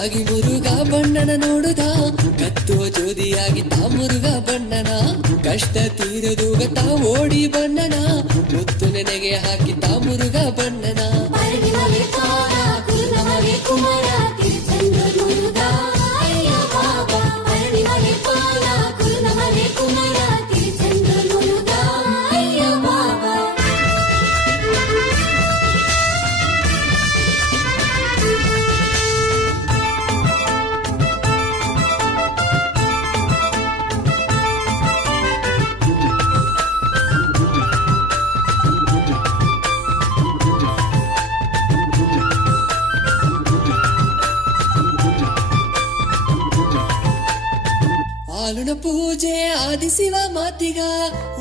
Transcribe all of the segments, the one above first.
ಜೋಡಿಯಾಗಿ ಮುರುಗ ಬಣ್ಣನ ನೋಡುದ ಕತ್ತುವ ಜೋದಿಯಾಗಿ ತಾ ಮುರುಗ ಬಣ್ಣನ ಕಷ್ಟ ತೀರದುಗ ತಾ ಓಡಿ ಬಣ್ಣನ ಮುತ್ತು ನೆನೆಗೆ ಹಾಕಿ ತಾ ಮುರುಗ ಬಣ್ಣನ ಹಾಲುನ ಪೂಜೆ ಆದಿಶಿವ ಮಾತಿಗ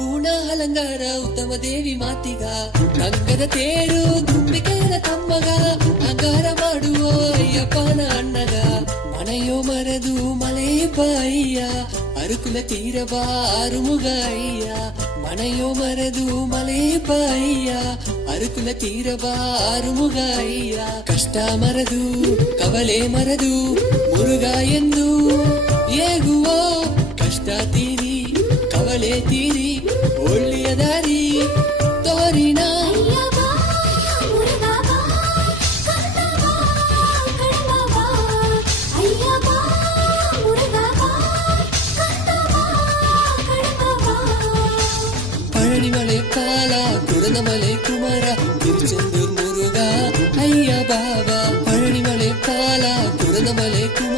ಊಣ ಅಲಂಕಾರ ಉತ್ತಮ ದೇವಿ ಮಾತಿಗ ಗಂಗದ ತೇರು ದುಂಬಿಕೆಯ ತಮ್ಮಗ ಅಂಗಾರ ಮಾಡುವ ಅಯ್ಯಪ್ಪನ ಅಣ್ಣಗ ಮನೆಯೋ ಮರದು ಮಳೆ ಬಾಯ್ಯ ಅರುಕುಲ ತೀರ ಬಾರುಮುಗ ಅಯ್ಯ ಮನೆಯೋ ಮರದು ಮಳೆ ಬಾಯ್ಯ ಅರುಕುಲ ತೀರ ಬಾರುಮುಗ ಅಯ್ಯ ಕಷ್ಟ ಮರದು ಕವಲೆ ಮರದು ಮುರುಗ ಎಂದು ಏಗುವ ಕಷ್ಟ ತೀರಿ ಕವಲೆ ತೀರಿ ಒಳ್ಳೆಯ ದಾರಿ ತೋರಿನ ಪಳನಿ ಮಲೆ ಪಾಲ ಕುರದ ಮಲೆ ಕುಮಾರ ತಿರುಚೆಂದೂರ್ ಮುರುಗ ಅಯ್ಯ ಬಾಬಾ ಪಳನಿ ಮಲೆ ಪಾಲ ಕುರದ ಮಲೆ ಕುಮಾರ